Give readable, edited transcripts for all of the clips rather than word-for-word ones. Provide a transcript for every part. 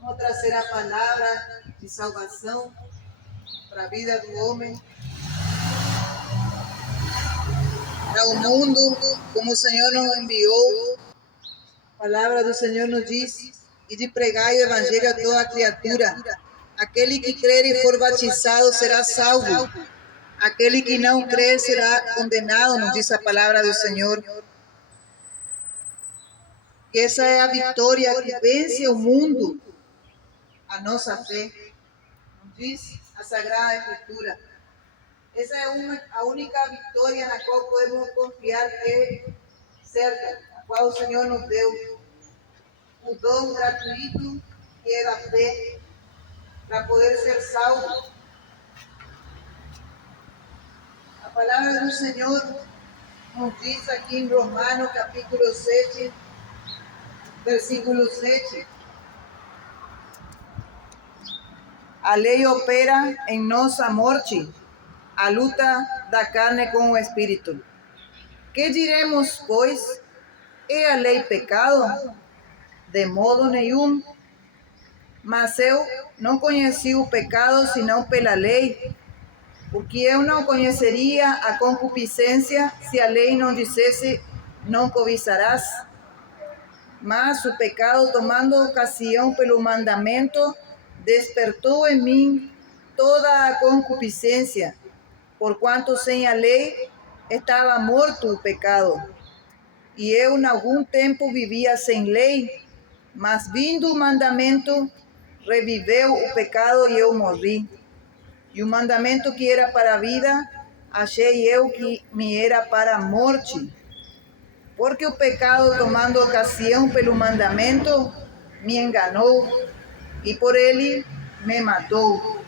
Vamos trazer a palavra de salvação para a vida do homem, para o mundo, como o Senhor nos enviou. A palavra do Senhor nos diz: e de pregar o evangelho a toda criatura. Aquele que crer e for batizado será salvo. Aquele que não crer será condenado, nos diz a palavra do Senhor. Que essa é a vitória que vence o mundo, a nossa fé, nos diz a Sagrada Escritura. Essa é a única vitória na qual podemos confiar, que é certa, a qual o Senhor nos deu. O dom gratuito que é da fé, para poder ser salvo. A palavra do Senhor nos diz aqui em Romanos capítulo 7, versículo 7. A lei opera em nós a morte, a luta da carne com o espírito. Que diremos, pois? É a lei pecado? De modo nenhum. Mas eu não conheci o pecado senão pela lei, porque eu não conheceria a concupiscência se a lei não dissesse: não cobiçarás. Mas o pecado, tomando ocasião pelo mandamento, despertou em mim toda a concupiscência, porquanto sem a lei estava morto o pecado. E eu, em algum tempo, vivia sem lei, mas vindo o mandamento, reviveu o pecado e eu morri. E o mandamento que era para a vida, achei eu que me era para a morte. Porque o pecado, tomando ocasião pelo mandamento, me enganou e por ele me matou.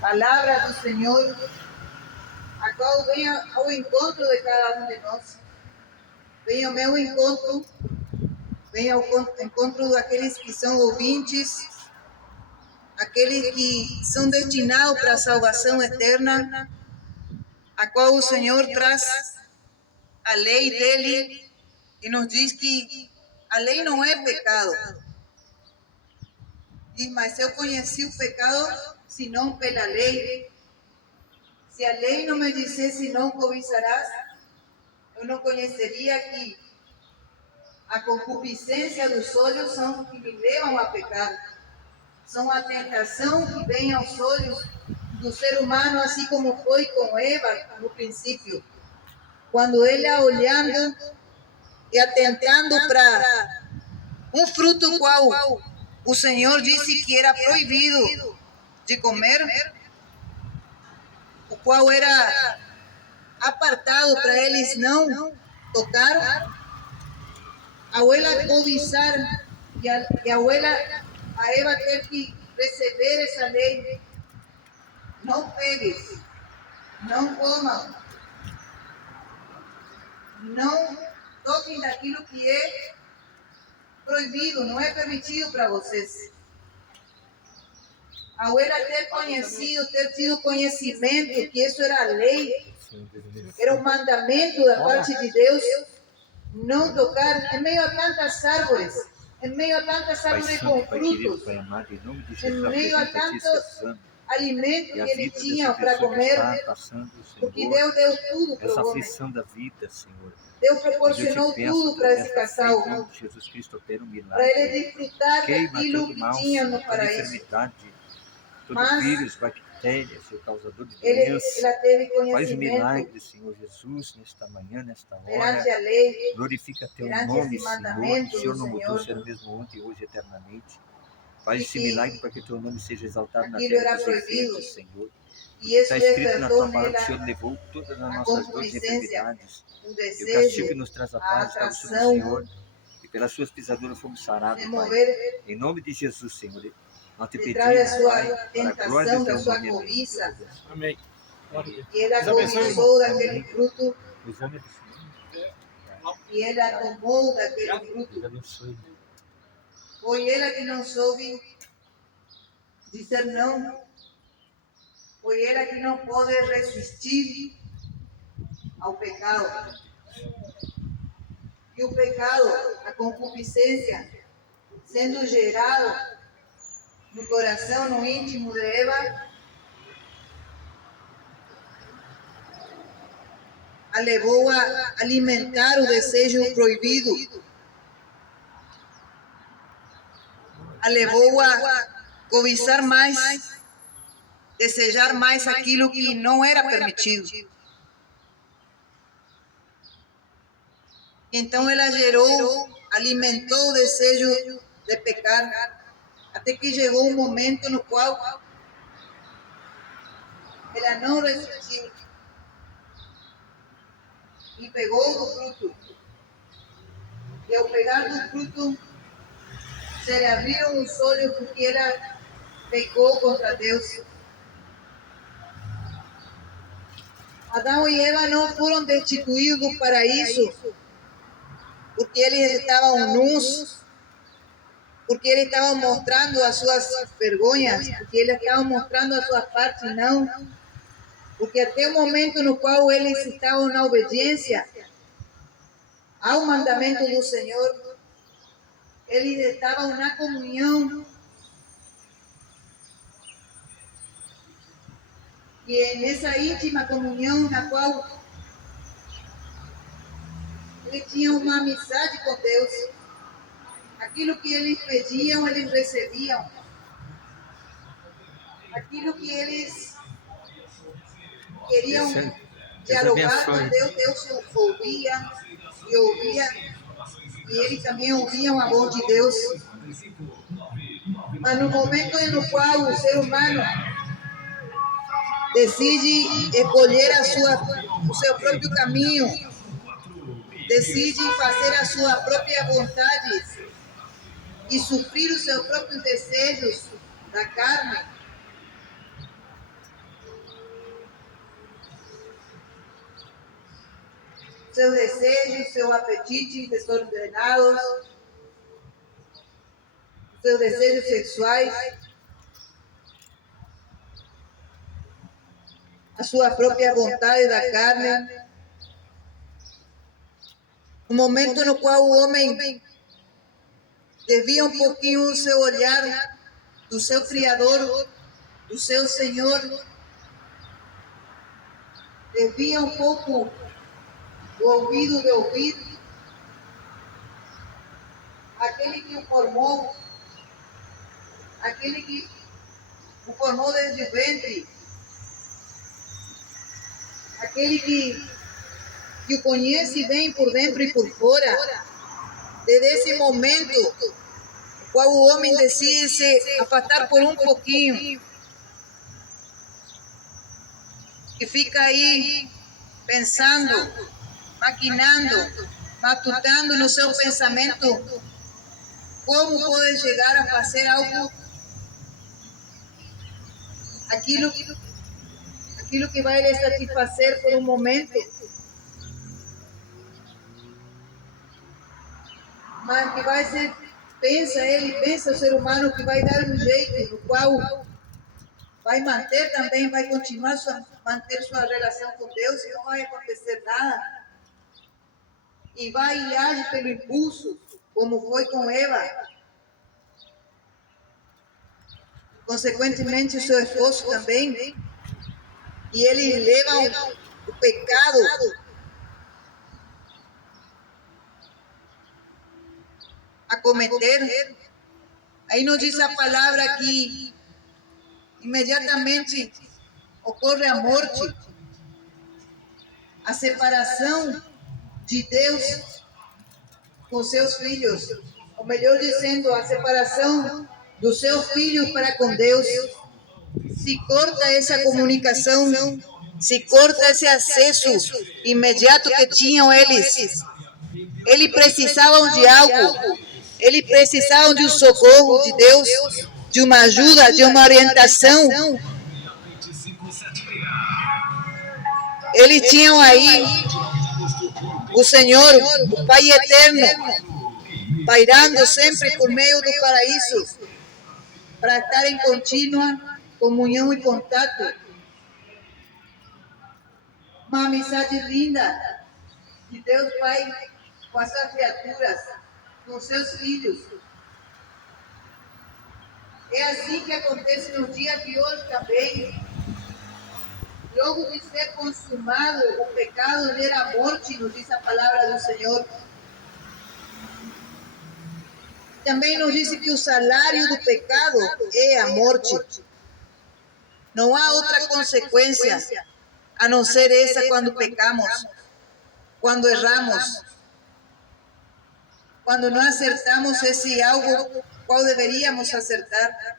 Palavra do Senhor, a qual vem ao encontro de cada um de nós. Vem ao meu encontro, vem ao encontro daqueles que são ouvintes, aqueles que são destinados para a salvação eterna, a qual o Senhor traz a lei dele e nos diz que a lei não é pecado. Diz: mas eu conheci o pecado senão pela lei. Se a lei não me dissesse não cobiçarás, eu não conheceria que a concupiscência dos olhos são que me levam a pecar. São a tentação que vem aos olhos do ser humano, assim como foi com Eva no princípio. Quando ela, olhando e atentando para um fruto qual o Senhor disse que era proibido de comer, o qual era apartado para eles não tocar, ao ela cobiçar e a Eva ter que receber essa lei: não pegues, não comam, não toquem daquilo que é proibido, não é permitido para vocês. Ao ela ter conhecido, ter tido conhecimento que isso era a lei, era um mandamento da parte de Deus, não tocar em meio a tantas árvores, em meio a tantas árvores com frutos, em meio a tantos alimentos que ele tinha para comer, porque Deus deu tudo para o homem. Deus proporcionou tudo para esse casal, para ele desfrutar daquilo que tinha no paraíso. Mas vírus, bactérias, o causador de ela doença. teve Faz conhecimento milagre, Senhor Jesus, nesta manhã, nesta hora. perante a lei, Glorifica teu perante nome, esse Senhor. mandamento O Senhor do não mudou, Senhor, será mesmo ontem, hoje, eternamente. Faz e esse que milagre para que teu nome seja exaltado na aquilo terra era dos proibido. viventes, Senhor. E Porque está isso escrito na tua despertou palavra que o nela Senhor levou todas as a nossas dores e concupiscência, enfermidades. o E o desejo, castigo que nos traz a a paz estava sobre o atração Senhor. E pelas suas pisaduras fomos sarados, de Pai. mover Em nome de Jesus, Senhor. Nós te detrás da pedimos, sua Pai, para a glória tentação, do da teu sua nome. Amém. cobiça. Amém. E ela Deus abençoe, cobiçou irmão. daquele fruto, Deus abençoe. e ela tomou daquele Deus fruto. abençoe. Foi ela que não soube dizer não. Foi ela que não pôde resistir ao pecado. E o pecado, a concupiscência, sendo gerado no coração, no íntimo de Eva, a levou a alimentar o desejo proibido, a levou a cobiçar mais, desejar mais aquilo que não era permitido. Então ela gerou, alimentou o desejo de pecar, até que chegou um momento no qual ela não resistiu e pegou do fruto. E ao pegar do fruto, se lhe abriram os olhos porque ela pecou contra Deus. Adão e Eva não foram destituídos do paraíso porque eles estavam nus, porque eles estavam mostrando as suas vergonhas, porque eles estavam mostrando as suas partes, não. Porque até o momento no qual eles estavam na obediência ao mandamento do Senhor, eles estavam na comunhão. E nessa íntima comunhão na qual eles tinham uma amizade com Deus, aquilo que eles pediam, eles recebiam. Aquilo que eles queriam dialogar com Deus, Deus ouvia e ouvia, e eles também ouviam a voz de Deus. Mas no momento no qual o ser humano decide escolher o seu próprio caminho, decide fazer a sua própria vontade e suprir os seus próprios desejos da carne, seus desejos, seus apetites desordenados, seus desejos sexuais, a sua própria vontade da carne. No momento no qual o homem desvia um pouquinho o seu olhar do seu Criador, do seu Senhor, desvia um pouco o ouvido de ouvir aquele que o formou, aquele que o formou desde o ventre, aquele que o conhece bem por dentro e por fora. Desde esse momento, no qual o homem decide se afastar por um pouquinho, e fica aí pensando, maquinando, matutando no seu pensamento como pode chegar a fazer algo, aquilo que vai lhe satisfazer por um momento, mas que vai ser, pensa o ser humano que vai dar um jeito no qual vai manter também, vai continuar manter sua relação com Deus e não vai acontecer nada. E vai e age pelo impulso, como foi com Eva. Consequentemente, o seu esposo também. E eles levam o pecado a cometer. Aí nos diz a palavra que imediatamente ocorre a morte, a separação de Deus com seus filhos, ou melhor dizendo, a separação dos seus filhos para com Deus. Se corta essa comunicação, se corta esse acesso imediato que tinham eles. Eles precisavam de algo, eles precisavam de um socorro de Deus, de uma ajuda, de uma orientação. Eles tinham aí o Senhor, o Pai eterno, pairando sempre por meio do paraíso, para estar em contínua comunhão e contato. Uma amizade linda de Deus Pai com as suas criaturas, com seus filhos. É assim que acontece nos dias de hoje também. Logo de ser consumado o pecado gera morte, nos diz a palavra do Senhor. Também nos diz que o salário do pecado é a morte. Não há outra consequência a não ser essa quando pecamos, quando erramos, quando não acertamos esse algo qual deveríamos acertar.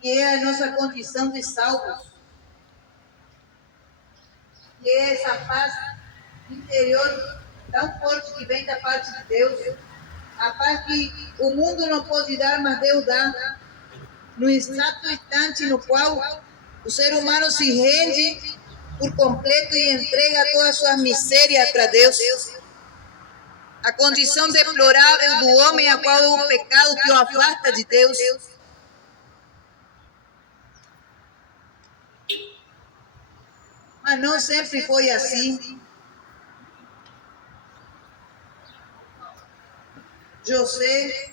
Que é a nossa condição de salvos. Que é essa paz interior tão forte que vem da parte de Deus. A paz que o mundo não pode dar, mas Deus dá. No exato instante no qual o ser humano se rende por completo e entrega todas as suas misérias para Deus. A condição deplorável do homem, a qual é o pecado que o afasta de Deus. Mas não sempre foi assim. José,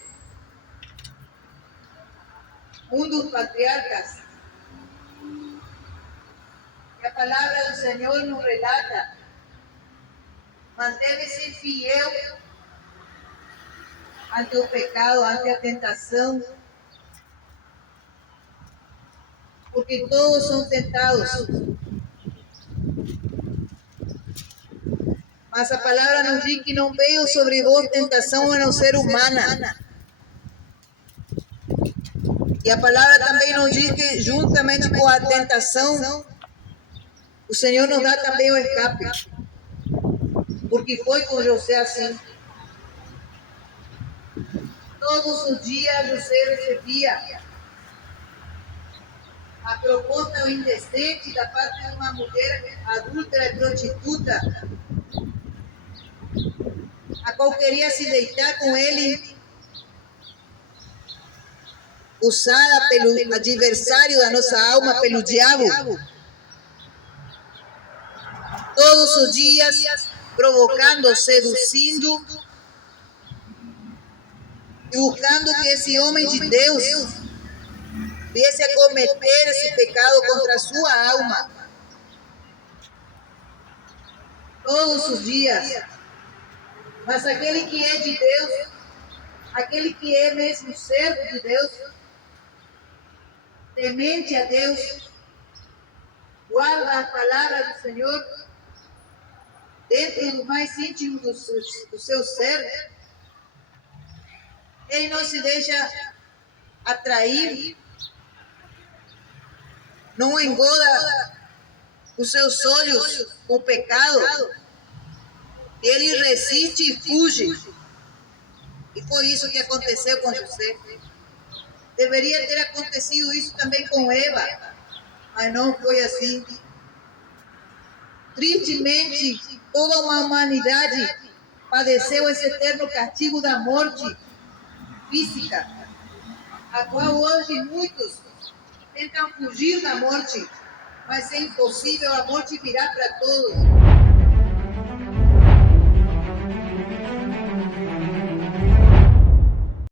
um dos patriarcas, que a palavra do Senhor nos relata, mas deve ser fiel ante o pecado, ante a tentação, porque todos são tentados. Mas a palavra nos diz que não veio sobre vós tentação a não ser humana. E a palavra também nos diz que juntamente com a tentação, o Senhor nos dá também o escape. Porque foi com José assim. Todos os dias José recebia a proposta indecente da parte de uma mulher adúltera e prostituta, a qual queria se deitar com ele, usada pelo adversário da nossa alma, pelo diabo. Todos os dias provocando, seduzindo e buscando que esse homem de Deus viesse a cometer esse pecado contra a sua alma. Todos os dias. Mas aquele que é de Deus, aquele que é mesmo servo de Deus, temente a Deus, guarda a palavra do Senhor dentro do mais íntimo do seu ser. Ele não se deixa atrair, não engoda os seus olhos com o pecado. Ele resiste e fuge. E foi isso que aconteceu com José. Deveria ter acontecido isso também com Eva, mas não foi assim. Tristemente, toda uma humanidade padeceu esse eterno castigo da morte física, a qual hoje muitos tentam fugir da morte, mas é impossível, a morte virá para todos.